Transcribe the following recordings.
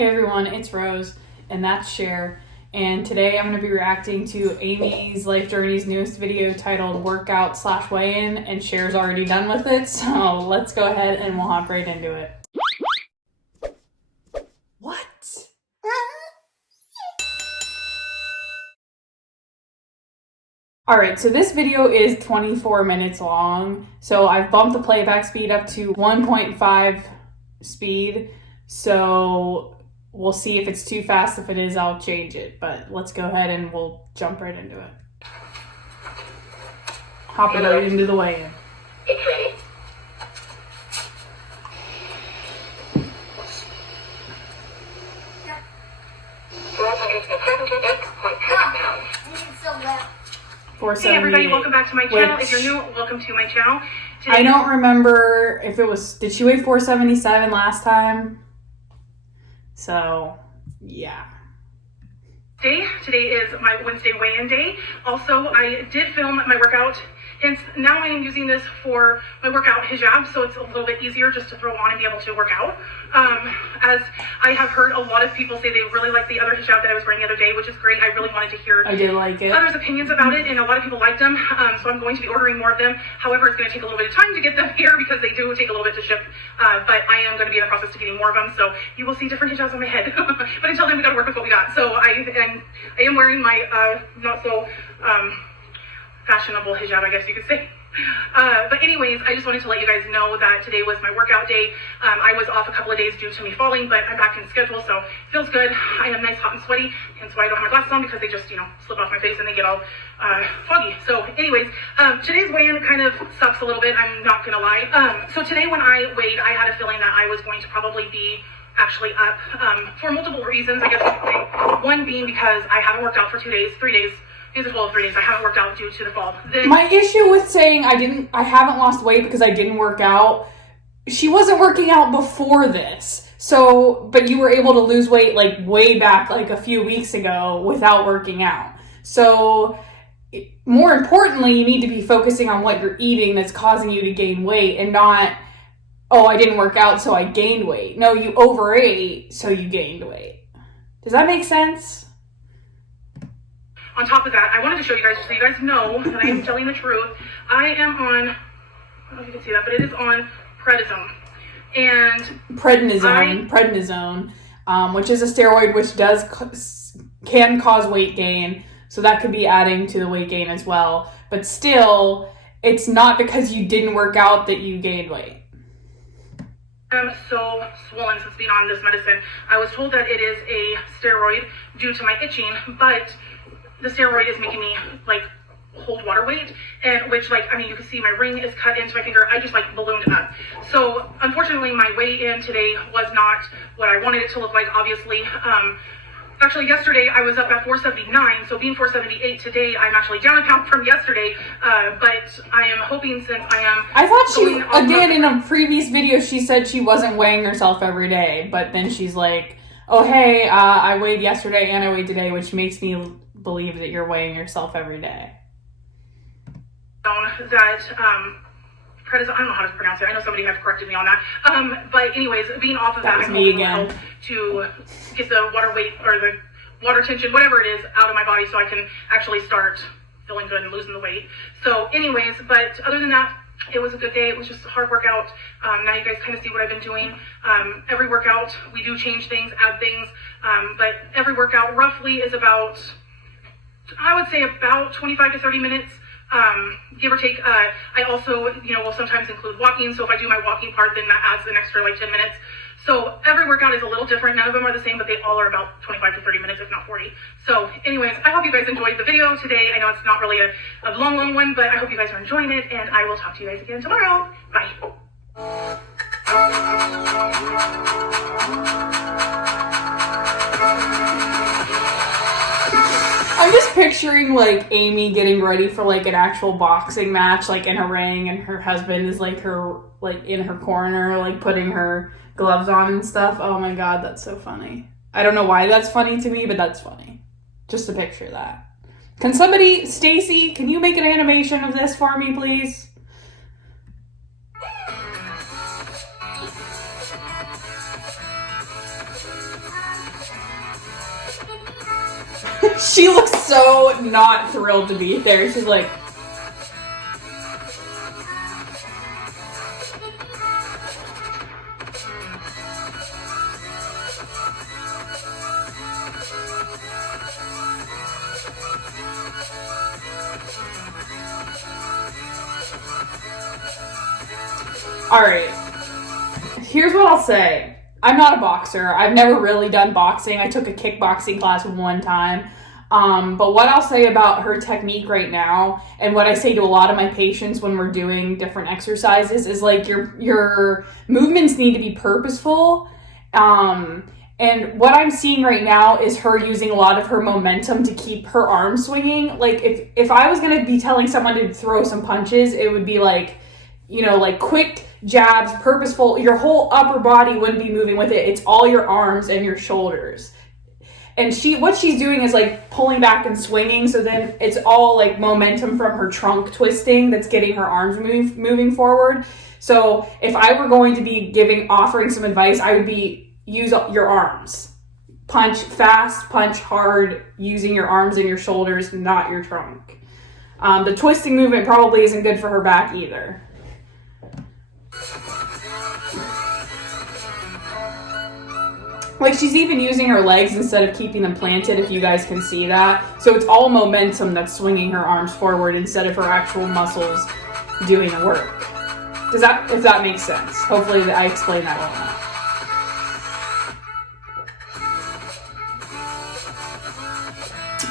Hey everyone, it's Rose, and that's Cher, and today I'm going to be reacting to Amy's Life Journey's newest video titled Workout / Weigh-In, and Cher's already done with it, so let's go ahead and we'll hop right into it. What? Alright, so this video is 24 minutes long, so I've bumped the playback speed up to 1.5 speed, so we'll see if it's too fast. If it is, I'll change it, but let's go ahead and we'll jump right into it. Hop it right into the weigh-in. It's ready. Hey everybody, welcome back to my channel. If you're new, welcome to my channel. Today, I don't remember if it was, did she weigh 477 last time? So, yeah. Today is my Wednesday weigh-in day. Also, I did film my workout, hence now I am using this for my workout hijab, so it's a little bit easier just to throw on and be able to work out. As I have heard a lot of people say they really like the other hijab that I was wearing the other day, which is great. I really wanted to hear others' opinions about it, and a lot of people liked them, so I'm going to be ordering more of them. However, it's going to take a little bit of time to get them here because they do take a little bit to ship, but I am going to be in the process of getting more of them, so you will see different hijabs on my head. But until then, we got to work with what we got. So I am wearing my not so fashionable hijab, I guess you could say. But anyways, I just wanted to let you guys know that today was my workout day. I was off a couple of days due to me falling, but I'm back in schedule, so it feels good. I am nice, hot, and sweaty, and so I don't have my glasses on because they just, slip off my face and they get all foggy. So anyways, today's weigh-in kind of sucks a little bit, I'm not gonna lie. So today when I weighed, I had a feeling that I was going to probably be actually up for multiple reasons, I guess you could say. One being because I haven't worked out for 3 days. These are 3 days. I haven't worked out due to the fall. My issue with saying I haven't lost weight because I didn't work out, she wasn't working out before this. So, but you were able to lose weight like way back like a few weeks ago without working out. So, more importantly, you need to be focusing on what you're eating that's causing you to gain weight and not, oh, I didn't work out so I gained weight. No, you overate so you gained weight. Does that make sense? On top of that, I wanted to show you guys, so you guys know that I am telling the truth. I am on, I don't know if you can see that, but it is on prednisone. And prednisone, which is a steroid which can cause weight gain. So that could be adding to the weight gain as well. But still, it's not because you didn't work out that you gained weight. I'm so swollen since being on this medicine. I was told that it is a steroid due to my itching, but the steroid is making me like hold water weight, and which you can see my ring is cut into my finger. I just ballooned up. So unfortunately my weigh-in today was not what I wanted it to look like, obviously. Actually yesterday I was up at 479, so being 478 today, I'm actually down a pound from yesterday, but I am hoping, since I thought she, again in a previous video, she said she wasn't weighing herself every day, but then she's like, oh hey, I weighed yesterday and I weighed today, which makes me believe that you're weighing yourself every day. That prednisone, I don't know how to pronounce it. I know somebody has corrected me on that. But anyways, being off of that I'm hoping will help to get the water weight or the water tension, whatever it is, out of my body so I can actually start feeling good and losing the weight. So anyways, but other than that, it was a good day. It was just a hard workout. Now you guys kind of see what I've been doing. Every workout, we do change things, add things, but every workout roughly is about, I would say about 25 to 30 minutes, give or take. I also, will sometimes include walking. So if I do my walking part, then that adds an extra 10 minutes. So every workout is a little different. None of them are the same, but they all are about 25 to 30 minutes, if not 40. So anyways, I hope you guys enjoyed the video today. I know it's not really a long one, but I hope you guys are enjoying it, and I will talk to you guys again tomorrow. Bye. I'm just picturing Amy getting ready for an actual boxing match, in a ring, and her husband is her in her corner, putting her gloves on and stuff. Oh my god, that's so funny. I don't know why that's funny to me, but that's funny. Just to picture that. Can somebody, Stacy, can you make an animation of this for me, please? She looks so not thrilled to be there. She's like, all right, here's what I'll say. I'm not a boxer. I've never really done boxing. I took a kickboxing class one time. But what I'll say about her technique right now, and what I say to a lot of my patients when we're doing different exercises, is like your movements need to be purposeful. And what I'm seeing right now is her using a lot of her momentum to keep her arm swinging. Like if I was going to be telling someone to throw some punches, it would be like, you know, like quick jabs, purposeful. Your whole upper body wouldn't be moving with it. It's all your arms and your shoulders. And what she's doing is like pulling back and swinging. So then it's all like momentum from her trunk twisting that's getting her arms moving forward. So if I were going to be offering some advice, I would be use your arms. Punch fast, punch hard, using your arms and your shoulders, not your trunk. The twisting movement probably isn't good for her back either. Like she's even using her legs instead of keeping them planted, if you guys can see that. So it's all momentum that's swinging her arms forward instead of her actual muscles doing the work. If that makes sense. Hopefully I explained that well enough.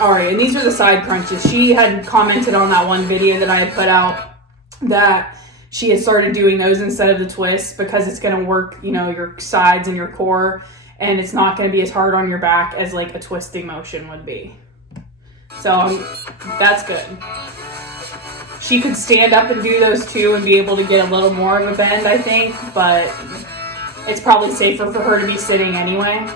All right, and these are the side crunches. She had commented on that one video that I had put out that she had started doing those instead of the twists because it's going to work, you know, your sides and your core, and it's not going to be as hard on your back as like a twisting motion would be. So that's good. She could stand up and do those too and be able to get a little more of a bend, I think, but it's probably safer for her to be sitting anyway.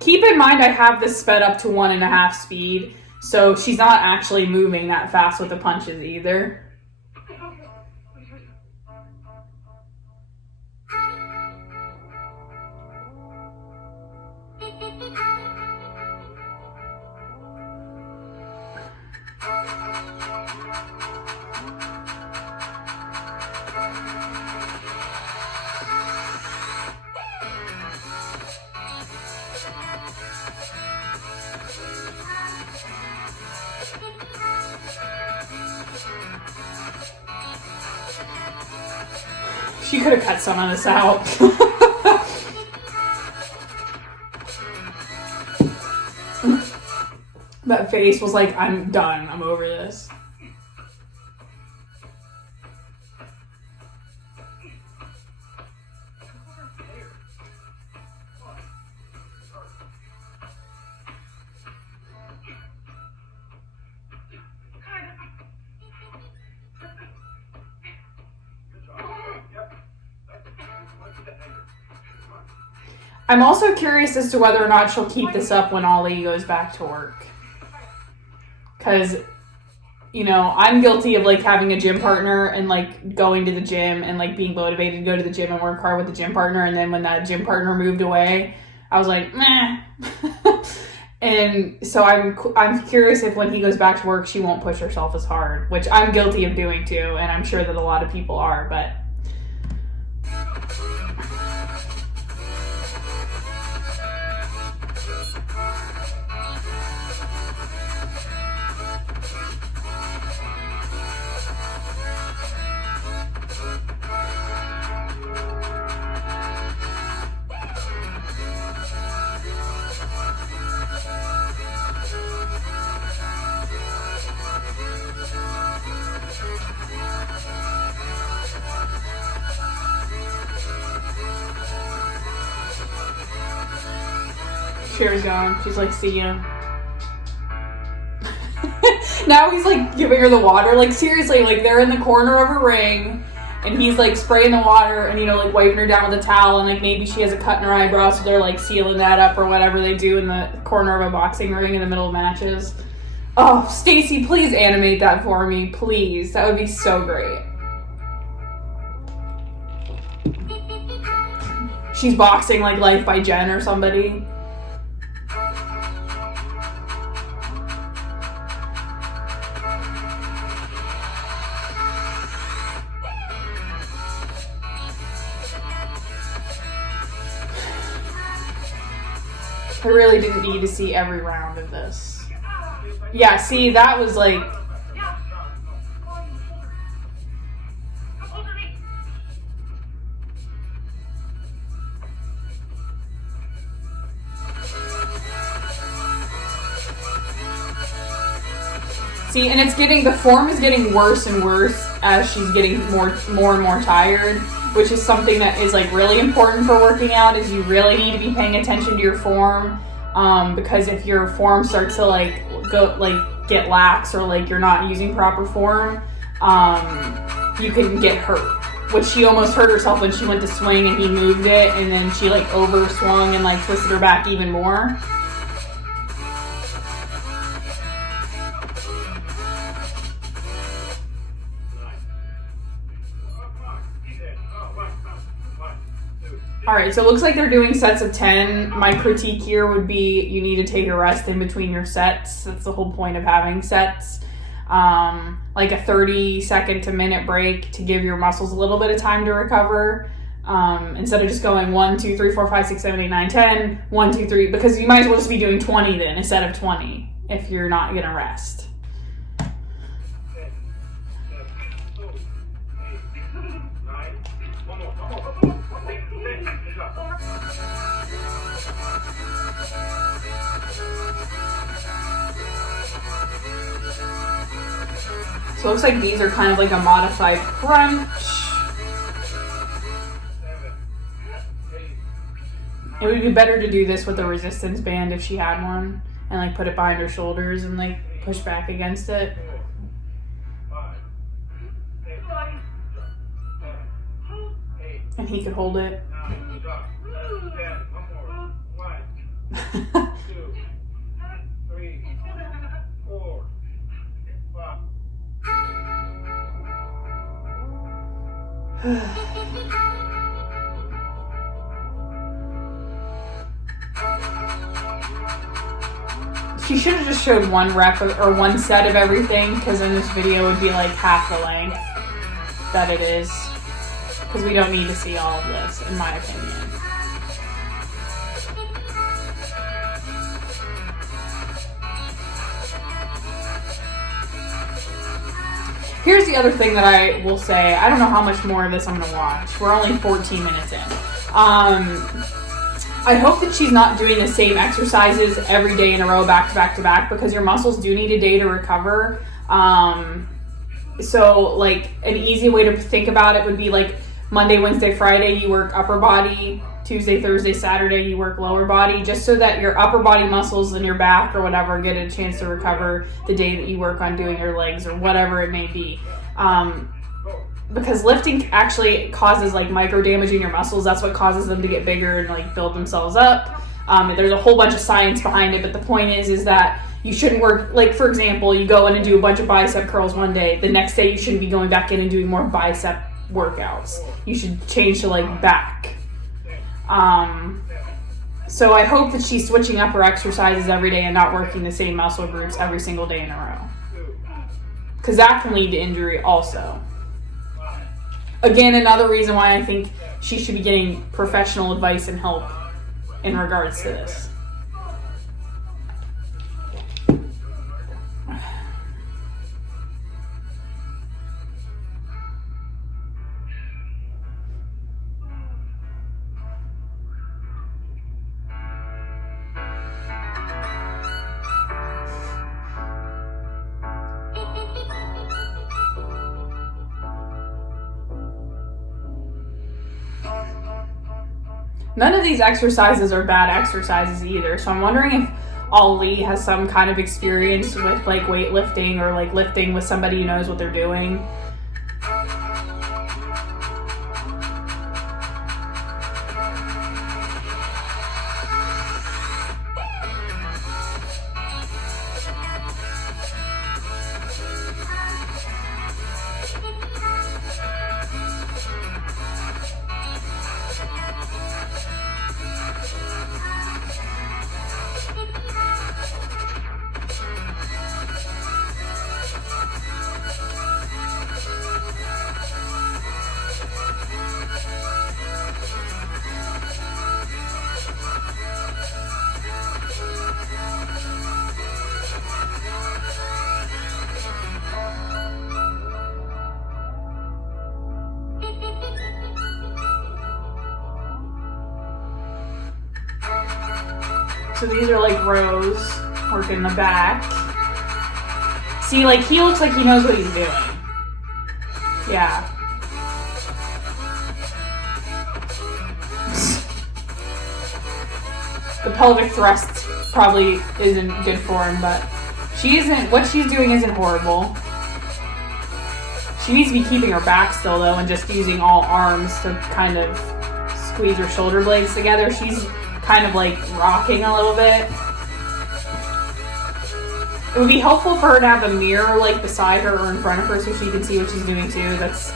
Keep in mind I have this sped up to 1.5 speed, so she's not actually moving that fast with the punches either. She could have cut some of this out. That face was like, I'm done. I'm over this. I'm also curious as to whether or not she'll keep this up when Ollie goes back to work. Because, you know, I'm guilty of, like, having a gym partner and, like, going to the gym and, like, being motivated to go to the gym and work hard with the gym partner. And then when that gym partner moved away, I was like, meh. And so I'm curious if when he goes back to work, she won't push herself as hard, which I'm guilty of doing too. And I'm sure that a lot of people are, but... Cher's gone. She's like, see ya. Now he's like giving her the water. Like seriously, like they're in the corner of a ring and he's like spraying the water and, you know, like wiping her down with a towel, and like maybe she has a cut in her eyebrow, so they're like sealing that up or whatever they do in the corner of a boxing ring in the middle of matches. Oh, Stacy, please animate that for me, please. That would be so great. She's boxing like Life by Jen or somebody. I really didn't need to see every round of this. Yeah, see, that was like... See, and it's getting, the form is getting worse and worse as she's getting more and more tired, which is something that is like really important for working out, is you really need to be paying attention to your form, because if your form starts to like go, like get lax, or like you're not using proper form, you can get hurt. Which she almost hurt herself when she went to swing and he moved it, and then she like over swung and like twisted her back even more. Alright, so it looks like they're doing sets of 10. My critique here would be you need to take a rest in between your sets. That's the whole point of having sets. Like a 30-second to minute break to give your muscles a little bit of time to recover. Instead of just going 1, 2, 3, 4, 5, 6, 7, 8, 9, 10. 1, 2, 3. Because you might as well just be doing 20 then instead of 20 if you're not going to rest. So it looks like these are kind of like a modified crunch. It would be better to do this with a resistance band if she had one, and like put it behind her shoulders and like push back against it. And he could hold it. She should have just showed one rep or one set of everything, because then this video would be like half the length that it is. Because we don't need to see all of this, in my opinion. Here's the other thing that I will say. I don't know how much more of this I'm going to watch. We're only 14 minutes in. I hope that she's not doing the same exercises every day in a row, back to back to back, because your muscles do need a day to recover. So, like, an easy way to think about it would be like Monday, Wednesday, Friday, you work upper body. Tuesday, Thursday, Saturday, you work lower body, just so that your upper body muscles and your back or whatever get a chance to recover the day that you work on doing your legs or whatever it may be. Because lifting actually causes like micro damage in your muscles. That's what causes them to get bigger and like build themselves up. There's a whole bunch of science behind it, but the point is that you shouldn't work, like for example, you go in and do a bunch of bicep curls one day. The next day you shouldn't be going back in and doing more bicep workouts. You should change to like back. So I hope that she's switching up her exercises every day and not working the same muscle groups every single day in a row. Because that can lead to injury also. Again, another reason why I think she should be getting professional advice and help in regards to this. None of these exercises are bad exercises either, so I'm wondering if Ali has some kind of experience with like weightlifting or like lifting with somebody who knows what they're doing. So these are like rows, working the back. See, like he looks like he knows what he's doing. Yeah. The pelvic thrust probably isn't good for him, but what she's doing isn't horrible. She needs to be keeping her back still though and just using all arms to kind of squeeze her shoulder blades together. She's kind of like rocking a little bit. It would be helpful for her to have a mirror like beside her or in front of her so she can see what she's doing too. That's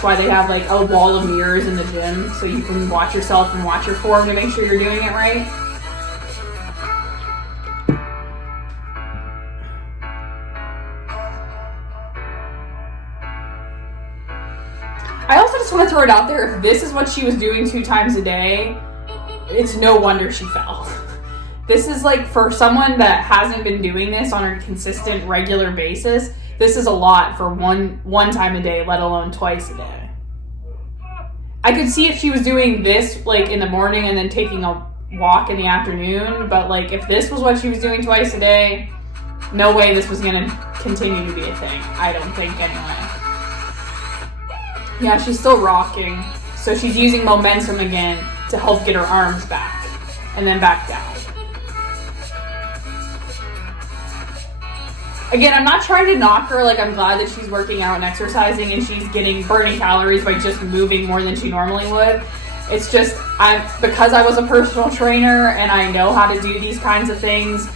why they have like a wall of mirrors in the gym, so you can watch yourself and watch your form to make sure you're doing it right. I also just want to throw it out there, if this is what she was doing 2 times a day, it's no wonder she fell. This is like, for someone that hasn't been doing this on a consistent, regular basis, this is a lot for one time a day, let alone twice a day. I could see if she was doing this like in the morning and then taking a walk in the afternoon, but like if this was what she was doing twice a day, no way this was gonna continue to be a thing. I don't think anyway. Yeah, she's still rocking. So she's using momentum again to help get her arms back and then back down. Again, I'm not trying to knock her. Like, I'm glad that she's working out and exercising and she's burning calories by just moving more than she normally would. It's just, because I was a personal trainer and I know how to do these kinds of things,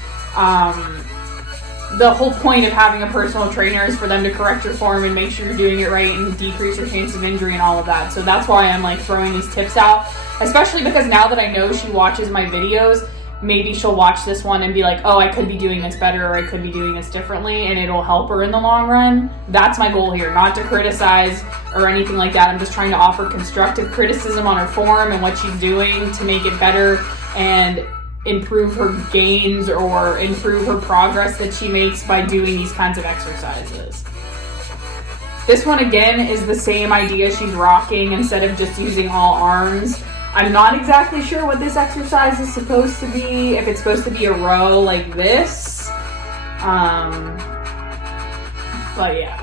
the whole point of having a personal trainer is for them to correct your form and make sure you're doing it right and decrease your chance of injury and all of that. So that's why I'm like throwing these tips out, especially because now that I know she watches my videos, maybe she'll watch this one and be like, oh, I could be doing this better or I could be doing this differently, and it'll help her in the long run. That's my goal here, not to criticize or anything like that. I'm just trying to offer constructive criticism on her form and what she's doing to make it better and improve her gains or improve her progress that she makes by doing these kinds of exercises. This one again is the same idea. She's rocking instead of just using all arms. I'm not exactly sure what this exercise is supposed to be, if it's supposed to be a row like this. But yeah.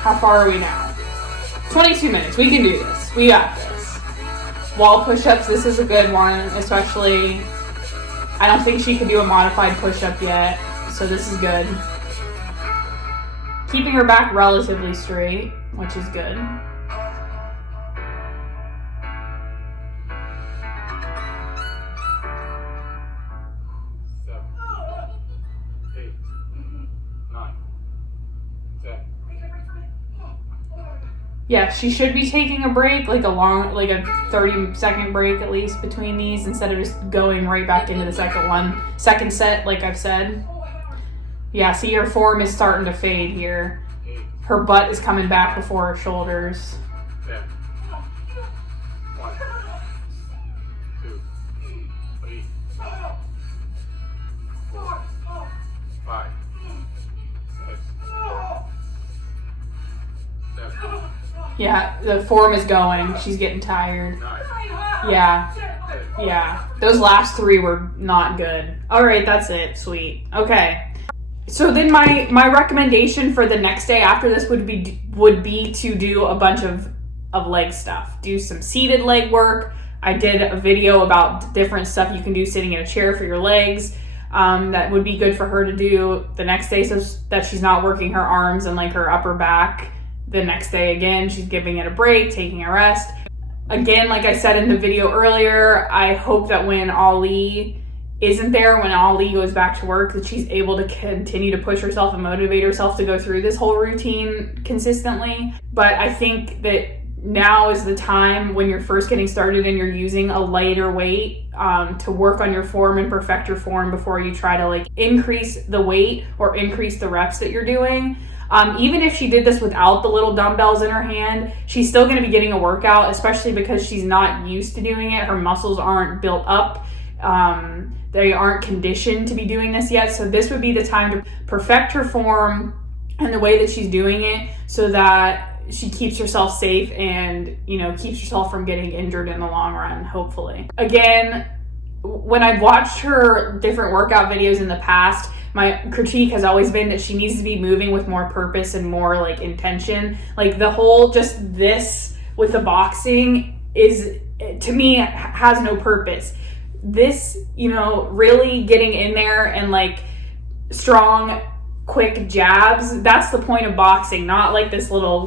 How far are we now? 22 minutes. We can do this. We got this. Wall push-ups, this is a good one, especially, I don't think she can do a modified push-up yet, so this is good. Keeping her back relatively straight, which is good. 7, 8, 9, 10. Yeah, she should be taking a break, like a 30-second break at least between these, instead of just going right back into the second set, like I've said. Yeah, see, her form is starting to fade here. Her butt is coming back before her shoulders. 10, 1, 2, 3, 4, 5, 6, 7, Yeah, the form is going. She's getting tired. 9, Yeah. Those last 3 were not good. All right, that's it. Sweet. Okay. So then my recommendation for the next day after this would be to do a bunch of leg stuff. Do some seated leg work, I did a video about different stuff you can do sitting in a chair for your legs. That would be good for her to do the next day so that she's not working her arms and like her upper back. The next day again, she's giving it a break, taking a rest. Again, like I said in the video earlier, I hope that when Ali isn't there, when Ali goes back to work, that she's able to continue to push herself and motivate herself to go through this whole routine consistently. But I think that now is the time when you're first getting started and you're using a lighter weight to work on your form and perfect your form before you try to like increase the weight or increase the reps that you're doing. Even if she did this without the little dumbbells in her hand, she's still going to be getting a workout, especially because she's not used to doing it. Her muscles aren't built up. They aren't conditioned to be doing this yet. So this would be the time to perfect her form and the way that she's doing it so that she keeps herself safe and, keeps herself from getting injured in the long run, hopefully. Again, when I've watched her different workout videos in the past, my critique has always been that she needs to be moving with more purpose and more like intention. Like the whole just this with the boxing is, to me, has no purpose. This, really getting in there and like strong, quick jabs, that's the point of boxing, not like this little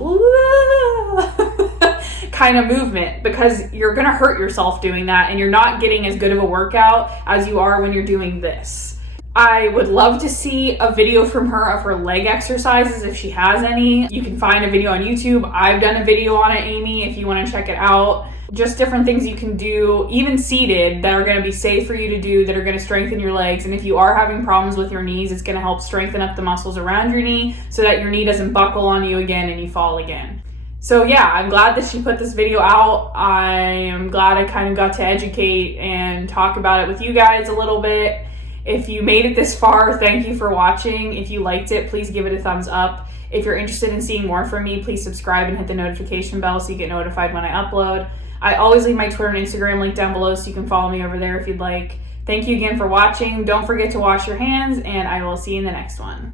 kind of movement, because you're gonna hurt yourself doing that and you're not getting as good of a workout as you are when you're doing this. I would love to see a video from her of her leg exercises if she has any. You can find a video on YouTube. I've done a video on it, Amy, if you want to check it out. Just different things you can do, even seated, that are going to be safe for you to do, that are going to strengthen your legs. And if you are having problems with your knees, it's going to help strengthen up the muscles around your knee so that your knee doesn't buckle on you again and you fall again. So yeah, I'm glad that she put this video out. I am glad I kind of got to educate and talk about it with you guys a little bit. If you made it this far, thank you for watching. If you liked it, please give it a thumbs up. If you're interested in seeing more from me, please subscribe and hit the notification bell so you get notified when I upload. I always leave my Twitter and Instagram link down below so you can follow me over there if you'd like. Thank you again for watching. Don't forget to wash your hands, and I will see you in the next one.